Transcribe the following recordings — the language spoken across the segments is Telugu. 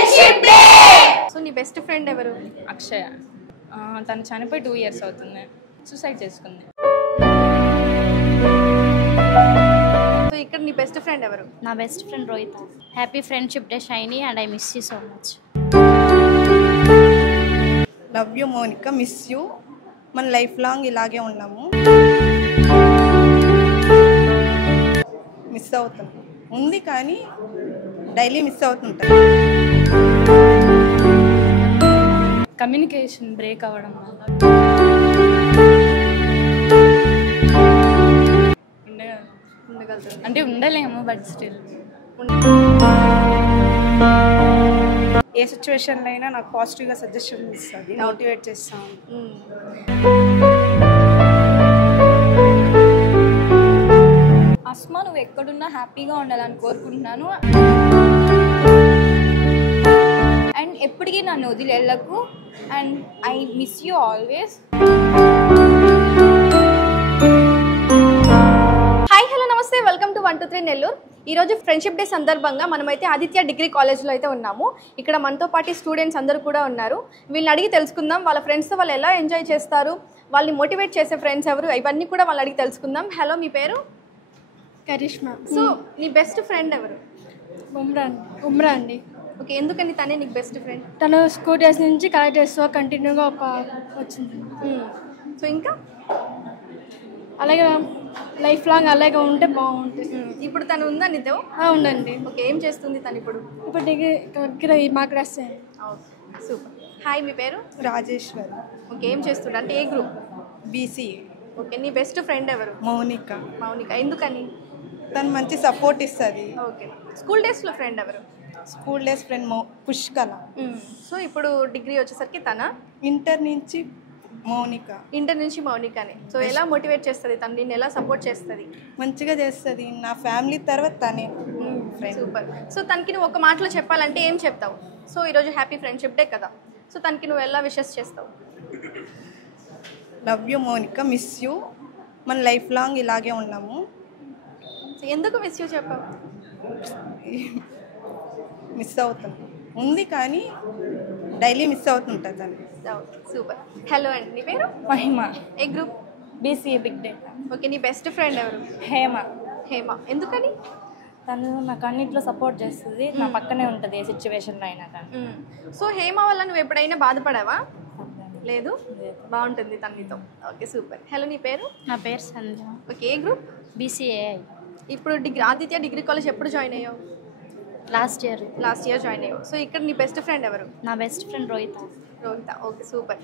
Friendship day. సో నీ బెస్ట్ ఫ్రెండ్ ఎవరు? అక్షయ. తను చనిపోయి 2 years అవుతుంది. సూసైడ్ చేసుకుంది. సో ఇక్కడ నీ బెస్ట్ ఫ్రెండ్ ఎవరు? నా best friend Rohitha. Happy friendship day Shiny and I miss you so much. Love you Monica, miss you. మన లైఫ్ లాంగ్ ఇలాగే ఉన్నాము. మిస్ అవుతాం ఉంది కానీ డైలీ మిస్ అవుతుంటాం. కమ్యూనికేషన్ బ్రేక్ అవ్వడం వల్ల అంటే ఉండలేము, బట్ స్టిల్ ఏ సిచ్యువేషన్లో అయినా నాకు పాజిటివ్గా సజెషన్ ఇస్తుంది, మోటివేట్ చేస్తాను. అస్మా, నువ్వు ఎక్కడున్నా హ్యాపీగా ఉండాలని కోరుకుంటున్నాను. అండ్ ఎప్పటికీ నన్ను వదిలి వెళ్ళకు. And I miss you always. Hi, hello, నమస్తే, వెల్కమ్ టు 1 2 3 నెల్లూరు. ఈరోజు ఫ్రెండ్షిప్ డే సందర్భంగా మనమైతే ఆదిత్య డిగ్రీ కాలేజ్లో అయితే ఉన్నాము. ఇక్కడ మనతో పాటు స్టూడెంట్స్ అందరూ కూడా ఉన్నారు. వీళ్ళని అడిగి తెలుసుకుందాం, వాళ్ళ ఫ్రెండ్స్తో వాళ్ళు ఎలా ఎంజాయ్ చేస్తారు, వాళ్ళని మోటివేట్ చేసే ఫ్రెండ్స్ ఎవరు, ఇవన్నీ కూడా వాళ్ళని అడిగి తెలుసుకుందాం. హలో, మీ పేరు? కరిష్మా. సో నీ బెస్ట్ ఫ్రెండ్ ఎవరు? ఉమ్రా అండి. ఓకే, ఎందుకని తనే నీకు బెస్ట్ ఫ్రెండ్? తను స్కూల్ డేస్ నుంచి కాలేజ్ డేస్ కంటిన్యూగా వచ్చింది. సో ఇంకా అలాగే లైఫ్ లాంగ్ అలాగే ఉంటే బాగుంటుంది. ఇప్పుడు తను ఉందా నీతో? ఉందండి. ఓకే, ఏం చేస్తుంది తను ఇప్పుడు? ఇప్పుడు డిగ్రీ మా క్లాస్. సూపర్. హాయ్, మీ పేరు? రాజేశ్వరి. ఓకే, ఏం చేస్తుండే, అంటే ఏ గ్రూప్? బీసీఏ. ఓకే, నీ బెస్ట్ ఫ్రెండ్ ఎవరు? మౌనిక. మౌనిక, ఎందుకని? తను మంచి సపోర్ట్ ఇస్తుంది. ఓకే, స్కూల్ డేస్లో ఫ్రెండ్ ఎవరు? School days friend పుష్కల. సో ఇప్పుడు డిగ్రీ వచ్చేసరికి తన ఇంటర్ నుంచి మౌనిక. ఇంటర్ నుంచి మౌనికనే. సో ఎలా మోటివేట్ చేస్తుంది తను, నేను ఎలా సపోర్ట్ చేస్తుంది? మంచిగా చేస్తుంది. నా ఫ్యామిలీ తర్వాత తనే సూపర్. సో తనకి నువ్వు ఒక మాటలో చెప్పాలంటే ఏం చెప్తావు? సో ఈరోజు హ్యాపీ ఫ్రెండ్షిప్ డే కదా, సో తనకి నువ్వు ఎలా విషెస్ చేస్తావు? Love you Monica, miss you. మన లైఫ్ లాంగ్ ఇలాగే ఉన్నాము. సో ఎందుకు మిస్ యూ చెప్పావు? మిస్ అవుతాం ఉంది కానీ డైలీ మిస్ అవుతుంటుంది తను. సూపర్. హలో అండి, నీ పేరు? మహిమ. ఏ group? BCA big day. Okay, నీ బెస్ట్ ఫ్రెండ్ ఎవరు? హేమ. హేమ, ఎందుకని? తను నాకు అన్నింటిలో సపోర్ట్ చేస్తుంది, నా పక్కనే ఉంటుంది ఏ సిచ్యువేషన్లో అయినా కానీ. సో హేమ వల్ల నువ్వు ఎప్పుడైనా బాధపడావా? లేదు, బాగుంటుంది తనతో. Okay, super. హలో, నీ పేరు? నా పేరు సంధ్య. ఓకే, ఏ గ్రూప్? బీసీఏ. ఇప్పుడు ఆదిత్య డిగ్రీ కాలేజ్ ఎప్పుడు జాయిన్ అయ్యావు? లాస్ట్ ఇయర్ జాయిన్ అయ్యావు. సో ఇక్కడ నీ బెస్ట్ ఫ్రెండ్ ఎవరు? నా best friend Rohitha. Rohitha. Okay, super.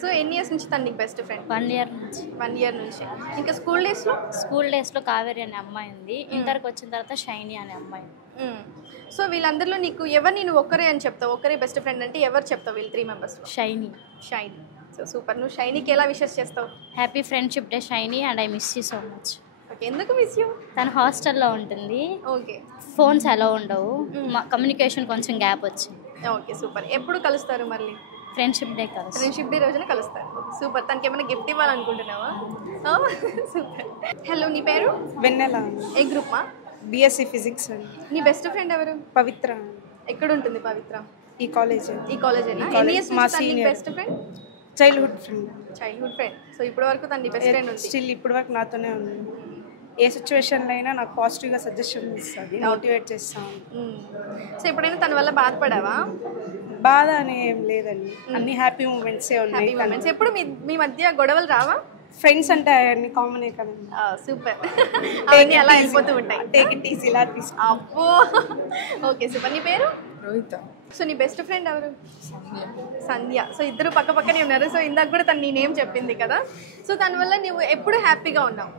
So ఎన్ని ఇయర్స్ నుంచి తను నీకు బెస్ట్ ఫ్రెండ్? 1 year నుంచి. 1 year నుంచి. ఇంకా స్కూల్ డేస్లో? స్కూల్ డేస్లో కావేరి అనే అమ్మాయి ఉంది. ఇంటర్కి వచ్చిన తర్వాత షైనీ అనే అమ్మాయి. సో వీళ్ళందరిలో నీకు ఎవరిని నువ్వు ఒక్కరే అని చెప్తావు? ఒక్కరే బెస్ట్ ఫ్రెండ్ అంటే ఎవరు చెప్తావు వీళ్ళు 3 members? Shiny. Shiny. So super. నువ్వు షైనీకి ఎలా విషెస్ చేస్తావు? Happy friendship day Shiny and I miss you so much. Okay, ఎందుకు మిస్ యూ? తను హాస్టల్లో ఉంటుంది. ఓకే, ఫోన్స్ అలా ఉండవు, మా కమ్యూనికేషన్ కొంచెం గ్యాప్ వచ్చింది. Okay, super. ఎప్పుడు కలుస్తారు మళ్ళీ? ఫ్రెండ్షిప్ డే కలిసి. ఫ్రెండ్షిప్ డే రోజున కలుస్తారు. సూపర్. తనకి ఏమైనా గిఫ్ట్ ఇవ్వాలనుకుంటున్నావా? సూపర్. హలో, నీ పేరు? వెన్నెల. ఏ గ్రూప్ మా? BSc physics. నీ బెస్ట్ ఫ్రెండ్ ఎవరు? పవిత్ర. ఎక్కడ ఉంటుంది పవిత్ర? ఈ కాలేజ్. ఈ కాలేజ్. ఎన్ని ఇయర్స్ మా నుంచి senior. Best friend? Childhood friend. Childhood friend. So ఇప్పటి వరకు తన బెస్ట్ ఫ్రెండ్ ఉంది. స్టిల్ ఇప్పటి వరకు నాతోనే ఉంది. ఏ సిచ్యువేషన్లో అయినా నాకు పాజిటివ్గా సజెషన్ ఇస్తుంది, మోటివేట్ చేస్తాను. సో ఎప్పుడైనా తన వల్ల బాధపడావా? బాధ అని ఏం లేదండి, అన్ని హ్యాపీ మూమెంట్సే ఉన్నాయి. ఎప్పుడు మీ మధ్య గొడవలు రావా? ఫ్రెండ్స్ అంటే అన్ని కామనే కదండి. సూపర్. అవన్నీ అలా వెళ్ళిపోతూ ఉంటాయి. టేక్ ఇట్ ఈజీ ఇలా తీసుకో. అబ్బో. Okay, super. నీ పేరు? రోహిత. సో నీ బెస్ట్ ఫ్రెండ్ ఎవరు? సంధ్య. సో ఇద్దరు పక్క పక్కనే ఉన్నారు. సో ఇందాక కూడా తను నీ నేమ్ చెప్పింది కదా. సో దానివల్ల నువ్వు ఎప్పుడు హ్యాపీగా ఉన్నావు?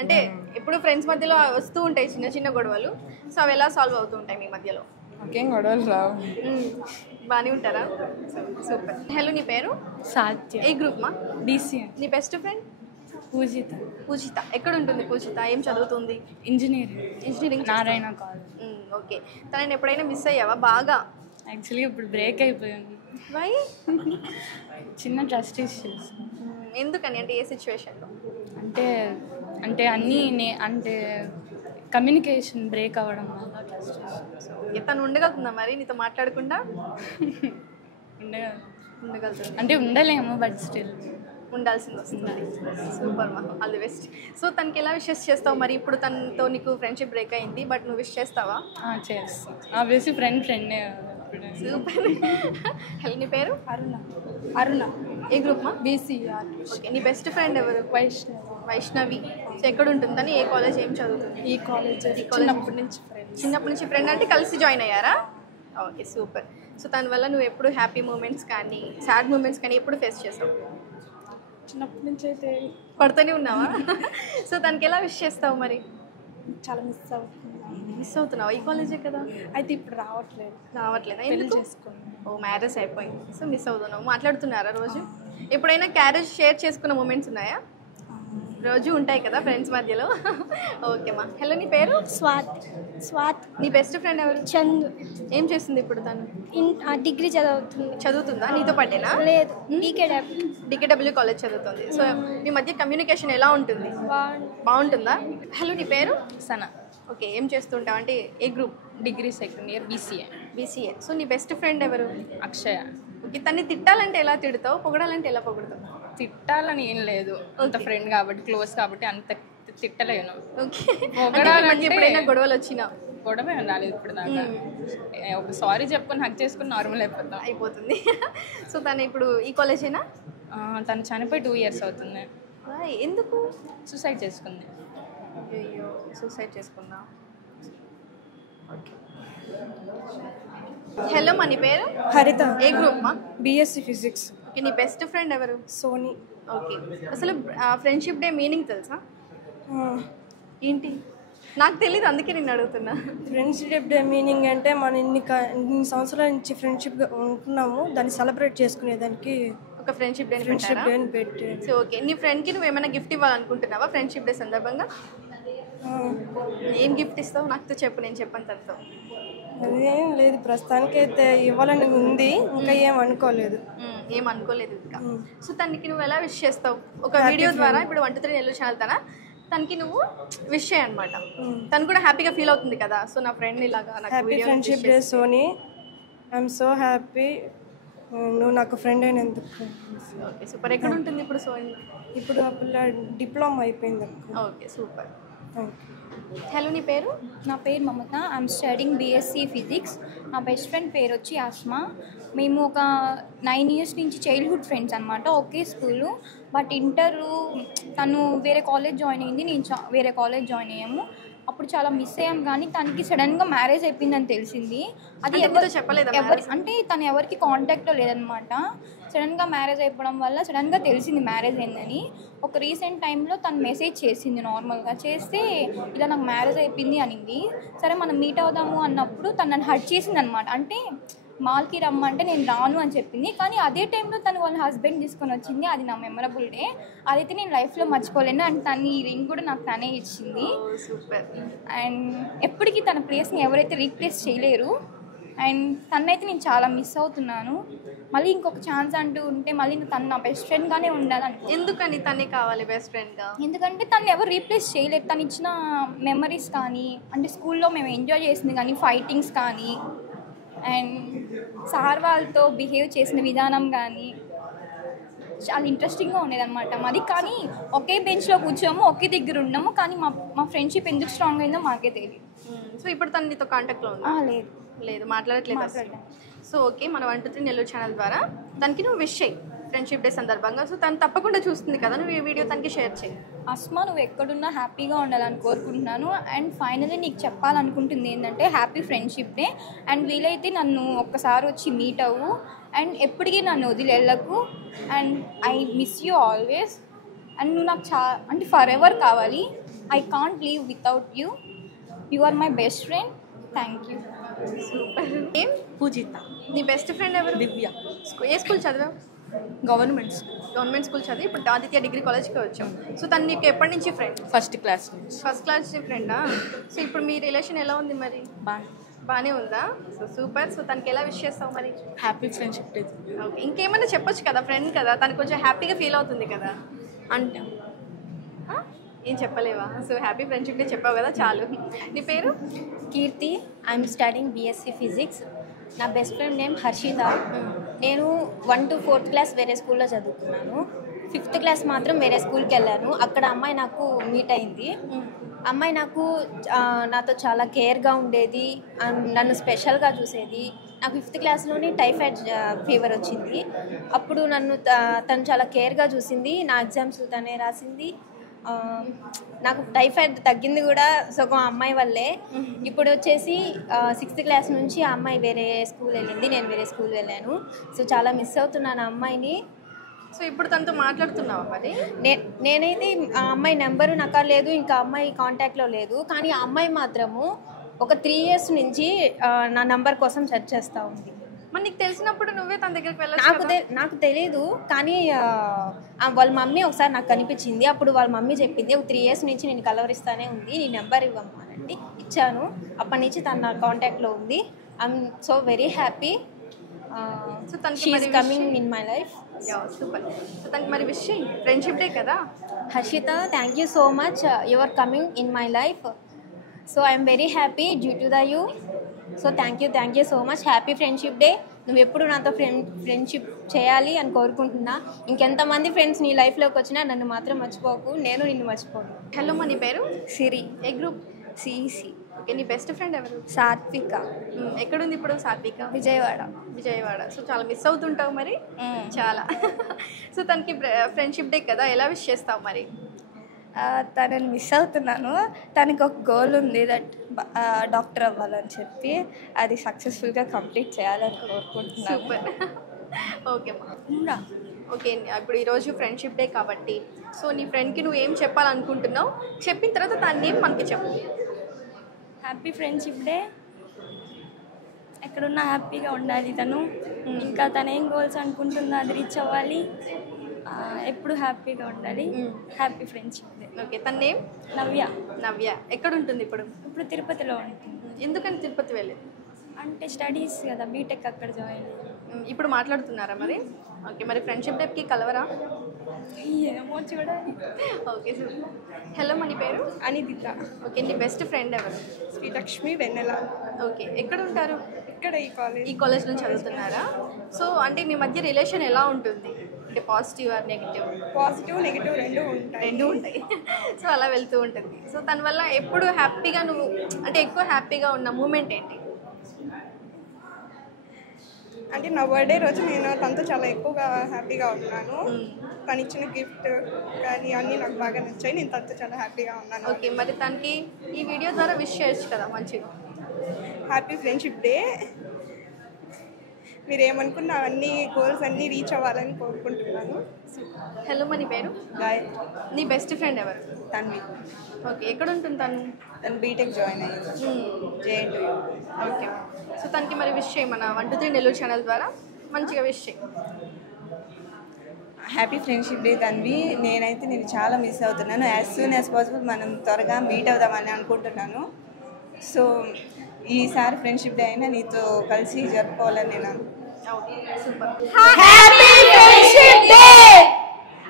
అంటే ఎప్పుడు ఫ్రెండ్స్ మధ్యలో వస్తూ ఉంటాయి చిన్న చిన్న గొడవలు. సో అవి ఎలా సాల్వ్ అవుతూ ఉంటాయి మీ మధ్యలో? ఇంకేం గొడవలు రావు, బాగానే ఉంటారా? సూపర్. హలో, నీ పేరు? సాధ్య. ఏ గ్రూప్ మా? బీసీఏ. నీ బెస్ట్ ఫ్రెండ్? పూజిత. పూజిత. ఎక్కడ ఉంటుంది పూజిత? ఏం చదువుతుంది? Engineering Narayana college. ఓకే, తనని ఎప్పుడైనా మిస్ అయ్యావా బాగా? యాక్చువల్లీ ఇప్పుడు బ్రేక్ అయిపోయాను. వై? చిన్న ట్రస్ట్ ఇష్యూస్. ఎందుకని? అంటే ఏ సిచ్యువేషన్లో? అంటే అన్నీ అంటే కమ్యూనికేషన్ బ్రేక్ అవ్వడం వల్ల తను ఉండగలుగుతుందా మరి నీతో మాట్లాడకుండా? ఉండగలుగుతుంది అంటే ఉండలేము, బట్ స్టిల్ ఉండాల్సింది వస్తుంది. సూపర్ మా, ఆల్ ది బెస్ట్. సో తనకి ఎలా విషెస్ చేస్తావు మరి? ఇప్పుడు తనతో నీకు ఫ్రెండ్షిప్ బ్రేక్ అయింది, బట్ నువ్వు విష్ చేస్తావా? చేస్తాం. ఆబ్వియస్లీ ఫ్రెండే. సూపర్. హలో, నీ పేరు? అరుణ. ఏ గ్రూప్ మా? బీసీఆర్. ఓకే, నీ బెస్ట్ ఫ్రెండ్ ఎవరు? వైష్ణవి. సో ఎక్కడ ఉంటుందని, ఏ కాలేజ్, ఏం చదువుతుంది? ఈ కాలేజ్ చిన్నప్పటి నుంచి ఫ్రెండ్ అంటే కలిసి జాయిన్ అయ్యారా? Okay, super. సో దానివల్ల నువ్వు ఎప్పుడు హ్యాపీ మూమెంట్స్ కానీ సాడ్ మూమెంట్స్ కానీ ఎప్పుడు ఫేస్ చేసావు? చిన్నప్పటి నుంచి అయితే పడుతూనే ఉన్నావా? సో దానికి ఎలా విష్ చేస్తావు మరి? చాలా మిస్ అవుతున్నావా? ఈ కాలేజే కదా. అయితే ఇప్పుడు రావట్లేదా? ఎందుకు? చేసుకున్నాను. ఓ, మ్యారేజ్ అయిపోయింది, సో మిస్ అవుతున్నావు. మాట్లాడుతున్నారా రోజు? ఎప్పుడైనా క్యారేజ్ షేర్ చేసుకున్న మూమెంట్స్ ఉన్నాయా? రోజు ఉంటాయి కదా ఫ్రెండ్స్ మధ్యలో. ఓకే మా. హలో, నీ పేరు? స్వాత్. నీ బెస్ట్ ఫ్రెండ్ ఎవరు? చందు. ఏం చేస్తుంది ఇప్పుడు తను? డిగ్రీ చదువుతుందా? నీతో పాటేనా? లేదు, డికేడబ్ల్యూ కాలేజ్ చదువుతుంది. సో మీ మధ్య కమ్యూనికేషన్ ఎలా ఉంటుంది? బాగుంటుందా? హలో, నీ పేరు? సనా. ఓకే, ఏం చేస్తుంటావు? అంటే ఏ group? Degree second year BCA. So నీ బెస్ట్ ఫ్రెండ్ ఎవరు? అక్షయ. ఓకే, తన్ని తిట్టాలంటే ఎలా తిడతావు, పొగడాలంటే ఎలా పొగుడతావు? తిట్టాలని ఏం లేదు, అంత ఫ్రెండ్ కాబట్టి, క్లోజ్ కాబట్టి అంత తిట్టలేను. ఓకే, ఎప్పుడైనా గొడవలు వచ్చినా? గొడవ ఏం రాలేదు ఇప్పుడు దాకా. ఒక సారీ చెప్పుకొని హక్ చేసుకుని నార్మల్ అయిపోతుంది. సో తను ఇప్పుడు ఈ కాలేజేనా? తను చనిపోయి 2 years అవుతుంది. ఎందుకు? సూసైడ్ చేసుకుంది. అయ్యో, సూసైడ్ చేసుకుందా? హలో మా, నీ పేరు? హరిత. ఏ గ్రూప్ మా? BSc physics. ఓకే, నీ బెస్ట్ ఫ్రెండ్ ఎవరు? సోనీ. ఓకే, అసలు ఫ్రెండ్షిప్ డే మీనింగ్ తెలుసా? ఏంటి? నాకు తెలీదు, అందుకే నేను అడుగుతున్నా. ఫ్రెండ్షిప్ డే మీనింగ్ అంటే మనం ఇన్ని సంవత్సరాల నుంచి ఫ్రెండ్షిప్గా ఉంటున్నాము, దాన్ని సెలబ్రేట్ చేసుకునేదానికి ఒక ఫ్రెండ్షిప్ డే పెట్టి. సో ఓకే, నీ ఫ్రెండ్కి నువ్వు ఏమైనా గిఫ్ట్ ఇవ్వాలనుకుంటున్నావా ఫ్రెండ్షిప్ డే సందర్భంగా? ఏం గిఫ్ట్ ఇస్తావు నాకు చెప్పు, నేను చెప్పాను తనతో. అదేం లేదు, ప్రస్తుతానికైతే ఇవ్వాలని ఉంది, ఇంకా ఏం అనుకోలేదు ఇంకా. సో తనకి నువ్వు ఎలా విష్ చేస్తావు? ఒక వీడియో ద్వారా, ఇప్పుడు 1 to 3 నెల్లూరు ఛానల్ తనకి నువ్వు విష్ చేయనమాట. తను కూడా హ్యాపీగా ఫీల్ అవుతుంది కదా, సో నా ఫ్రెండ్ ఇలాగా happy friendship day Soni, I'm so happy నువ్వు నాకు ఫ్రెండ్ అయినందుకు. Okay, super. ఎక్కడ ఉంటుంది ఇప్పుడు సోనీ? ఇప్పుడు ఆ పిల్ల డిప్లొమా అయిపోయింది. Okay, super. హలో, నీ పేరు? నా పేరు Mamata. I'm studying BSc physics. నా బెస్ట్ ఫ్రెండ్ పేరు వచ్చి ఆస్మా. మేము ఒక 9 years నుంచి చైల్డ్హుడ్ ఫ్రెండ్స్ అనమాట, ఒకే స్కూలు. బట్ ఇంటరు తను వేరే కాలేజ్ జాయిన్ అయింది, నేను వేరే కాలేజ్ జాయిన్ అయ్యాము. అప్పుడు చాలా మిస్ అయ్యాం, కానీ తనకి సడన్గా మ్యారేజ్ అయిపోయిందని తెలిసింది. అది అంటే తను ఎవరికి కాంటాక్ట్లో లేదనమాట. సడన్గా మ్యారేజ్ అయిపోవడం వల్ల సడన్గా తెలిసింది మ్యారేజ్ అయిందని. ఒక రీసెంట్ టైంలో తను మెసేజ్ చేసింది, నార్మల్గా చేస్తే ఇలా నాకు మ్యారేజ్ అయిపోయింది అనింది. సరే మనం మీట్ అవుదాము అన్నప్పుడు తను నన్ను హర్ట్ చేసింది అనమాట. అంటే మాల్కి రమ్మంటే నేను రాను అని చెప్పింది, కానీ అదే టైంలో తను వాళ్ళ హస్బెండ్ తీసుకొని వచ్చింది. అది నా మెమరబుల్ డే, అదైతే నేను లైఫ్లో మర్చిపోలేను. అండ్ తను ఈ రింగ్ కూడా నాకు తనే ఇచ్చింది. అండ్ ఎప్పటికీ తన ప్లేస్ని ఎవరైతే రీప్లేస్ చేయలేరు. అండ్ తనైతే నేను చాలా మిస్ అవుతున్నాను. మళ్ళీ ఇంకొక ఛాన్స్ అంటూ ఉంటే మళ్ళీ తను నా బెస్ట్ ఫ్రెండ్గానే ఉండాలని. ఎందుకని తనే కావాలి బెస్ట్ ఫ్రెండ్గా? ఎందుకంటే తను ఎవరు రీప్లేస్ చేయలేదు. తను ఇచ్చిన మెమరీస్ కానీ, అంటే స్కూల్లో మేము ఎంజాయ్ చేసింది కానీ, ఫైటింగ్స్ కానీ, అండ్ సార్ వాళ్ళతో బిహేవ్ చేసిన విధానం కానీ చాలా ఇంట్రెస్టింగ్గా ఉండేదన్నమాట మాది. కానీ ఒకే బెంచ్లో కూర్చోము, ఒకే దగ్గర ఉన్నాము, కానీ మా ఫ్రెండ్షిప్ ఎందుకు స్ట్రాంగ్ అయిందో మాకే తెలియదు. సో ఇప్పుడు తను నీతో కాంటాక్ట్లో ఉందా? లేదు, మాట్లాడట్లేదు. సో ఓకే, మన 1 to 3 నెల్లూరు ఛానల్ ద్వారా తనకి నువ్వు విష్ చేయి ఫ్రెండ్షిప్ డే సందర్భంగా. సో తను తప్పకుండా చూస్తుంది కదా, నువ్వు ఈ వీడియో తనకి షేర్ చేయి. అస్మా, నువ్వు ఎక్కడున్నా హ్యాపీగా ఉండాలని కోరుకుంటున్నాను. అండ్ ఫైనల్లీ నీకు చెప్పాలనుకుంటుంది ఏంటంటే హ్యాపీ ఫ్రెండ్షిప్ డే. అండ్ వీలైతే నన్ను ఒక్కసారి వచ్చి మీట్ అవ్వు. అండ్ ఎప్పటికీ నన్ను వదిలి వెళ్ళకు. And I miss you always. And నువ్వు నాకు అంటే ఫర్ ఎవర్ కావాలి. I can't leave without you. You are my best friend. Thank you. Super. ఏం? పూజిత. నీ బెస్ట్ ఫ్రెండ్ ఎవరు? దివ్య. ఏ స్కూల్ చదివావు? గవర్నమెంట్ స్కూల్ చదివి ఇప్పుడు ఆదిత్య డిగ్రీ కాలేజ్కి వచ్చాం. సో తను నీకు ఎప్పటి నుంచి ఫ్రెండ్? ఫస్ట్ క్లాస్ నుంచి. ఫస్ట్ క్లాస్ ఫ్రెండా? సో ఇప్పుడు మీ రిలేషన్ ఎలా ఉంది మరి? బాగానే ఉందా? So super. సో తనకి ఎలా విష్ చేస్తావు మరి? Happy friendship day. ఓకే, ఇంకేమైనా చెప్పొచ్చు కదా, ఫ్రెండ్ కదా, తనకు కొంచెం హ్యాపీగా ఫీల్ అవుతుంది కదా. అంటే ఏం చెప్పలేవా? సో హ్యాపీ ఫ్రెండ్షిప్ డే చెప్పావు కదా, చాలు. నీ పేరు? Keerthi. I'm studying BSc physics. నా బెస్ట్ ఫ్రెండ్ నేమ్ హర్షిత. నేను 1 to 4th క్లాస్ వేరే స్కూల్లో చదువుకున్నాను. 5th క్లాస్ మాత్రం వేరే స్కూల్కి వెళ్ళాను. అక్కడ అమ్మాయి నాకు మీట్ అయింది. అమ్మాయి నాతో చాలా కేర్గా ఉండేది, నన్ను స్పెషల్గా చూసేది. నాకు 5th క్లాస్లోని టైఫాయిడ్ ఫీవర్ వచ్చింది. అప్పుడు తను చాలా కేర్గా చూసింది. నా ఎగ్జామ్స్ తనే రాసింది. నాకు టైఫాయిడ్ తగ్గింది కూడా సగం అమ్మాయి వల్లే. ఇప్పుడు వచ్చేసి 6th క్లాస్ నుంచి ఆ అమ్మాయి వేరే స్కూల్ వెళ్ళింది, నేను వేరే స్కూల్ వెళ్ళాను. సో చాలా మిస్ అవుతున్నాను ఆ అమ్మాయిని. సో ఇప్పుడు తనతో మాట్లాడుతున్నావా మరి? నేనైతే ఆ అమ్మాయి నెంబరు నాకు లేదు, ఇంకా అమ్మాయి కాంటాక్ట్లో లేదు. కానీ ఆ అమ్మాయి మాత్రము ఒక 3 years నుంచి నా నంబర్ కోసం సెర్చ్ చేస్తూ ఉంది. మరి నీకు తెలిసినప్పుడు నువ్వే తన దగ్గరికి వెళ్ళాలి. నాకు తెలీదు, కానీ వాళ్ళ మమ్మీ ఒకసారి నాకు కనిపించింది. అప్పుడు వాళ్ళ మమ్మీ చెప్పింది, ఒక 3 years నుంచి నేను కలవరిస్తానే ఉంది, నీ నెంబర్ ఇవ్వమనండి. ఇచ్చాను. అప్పటి నుంచి తను నా కాంటాక్ట్లో ఉంది. I'm so very happy. So తనకి she is coming in my life. Super. So తనకి మరి విష్ ఫ్రెండ్షిప్ డే కదా. Harshita, thank you so much. You are coming in my life. So I'm very happy due to the you. So thank you so much. Happy friendship day. నువ్వు ఎప్పుడు నాతో ఫ్రెండ్షిప్ చేయాలి అని కోరుకుంటున్నా. ఇంకెంతమంది ఫ్రెండ్స్ నీ లైఫ్లోకి వచ్చినా నన్ను మాత్రం మర్చిపోకు, నేను నిన్ను మర్చిపోను. హలో మా నీ పేరు? సిరి. ఏ గ్రూప్? సిఈసి. ఓకే. నీ బెస్ట్ ఫ్రెండ్ ఎవరు? సాత్విక. ఎక్కడుంది ఇప్పుడు సాత్విక? విజయవాడ. సో చాలా మిస్ అవుతుంటావు మరి? చాలా. సో తనకి ఫ్రెండ్షిప్ డే కదా, ఎలా విష్ చేస్తావు మరి? తనని మిస్ అవుతున్నాను. తనకి ఒక గోల్ ఉంది, దట్ డాక్టర్ అవ్వాలని చెప్పి. అది సక్సెస్ఫుల్గా కంప్లీట్ చేయాలని కోరుకుంటున్నాను. సూపర్. ఓకే మా. ఓకే, ఇప్పుడు ఈరోజు ఫ్రెండ్షిప్ డే కాబట్టి సో నీ ఫ్రెండ్కి నువ్వు ఏం చెప్పాలనుకుంటున్నావు, చెప్పిన తర్వాత దాన్ని ఏం మనకి చెప్పు. Happy friendship day. ఎక్కడున్నా హ్యాపీగా ఉండాలి తను. ఇంకా తను ఏం గోల్స్ అనుకుంటుందో అది రీచ్ అవ్వాలి. ఎప్పుడు హ్యాపీగా ఉండాలి. Happy friendship day. ఓకే. తన నేమ్? నవ్య. ఎక్కడ ఉంటుంది ఇప్పుడు? ఇప్పుడు తిరుపతిలో ఉంటుంది. ఎందుకని తిరుపతి వెళ్ళేది? అంటే స్టడీస్ కదా, బీటెక్ అక్కడ జాయిన్. ఇప్పుడు మాట్లాడుతున్నారా మరి? ఓకే. మరి ఫ్రెండ్షిప్ డేకి కలవరా? ఏమో చూడాలి. ఓకే. సార్ హలో మన పేరు? అనిదిత. ఓకే. నీ బెస్ట్ ఫ్రెండ్ ఎవరు? శ్రీలక్ష్మి వెన్నెల. ఓకే. ఎక్కడ ఉంటారు? ఇక్కడ ఈ కాలేజ్ నుంచి చదువుతున్నారా? సో అంటే మీ మధ్య రిలేషన్ ఎలా ఉంటుంది? అంటే positive or negative? Positive negative రెండు ఉంటాయి. సో అలా వెళ్తూ ఉంటుంది. సో తన వల్ల ఎప్పుడు హ్యాపీగా నువ్వు అంటే ఎక్కువ హ్యాపీగా ఉన్న మూమెంట్ ఏంటి? అంటే నా బర్త్డే రోజు నేను తనతో చాలా ఎక్కువగా హ్యాపీగా ఉన్నాను. తను ఇచ్చిన గిఫ్ట్ కానీ అన్నీ నాకు బాగా నచ్చాయి. నేను తనతో చాలా హ్యాపీగా ఉన్నాను. ఓకే. మరి తనకి ఈ వీడియో ద్వారా విష్ చేయొచ్చు కదా మంచిగా. Happy friendship day. మీరు ఏమనుకున్న అన్ని గోల్స్ అన్నీ రీచ్ అవ్వాలని కోరుకుంటున్నాను. హలో మన పేరు? గాయత్రి. నీ బెస్ట్ ఫ్రెండ్ ఎవరు? తన్వి. ఓకే. ఎక్కడ ఉంటుంది తను? తను బీటెక్ జాయిన్ అయ్యింది, JNTU. ఓకే. సో తనకి మరి విష్ చేయి మన 123 నెల్లూరు ఛానల్ ద్వారా మంచిగా విష్ చేయి. Happy friendship day Tanvi. నేను చాలా మిస్ అవుతున్నాను. యాజ్ సూన్ యాజ్ పాసిబుల్ మనం త్వరగా మీట్ అవుదామని అనుకుంటున్నాను. సో ఈసారి ఫ్రెండ్షిప్ డే అయినా నీతో కలిసి జరుపుకోవాలని నేను సూపర్. Happy friendship day.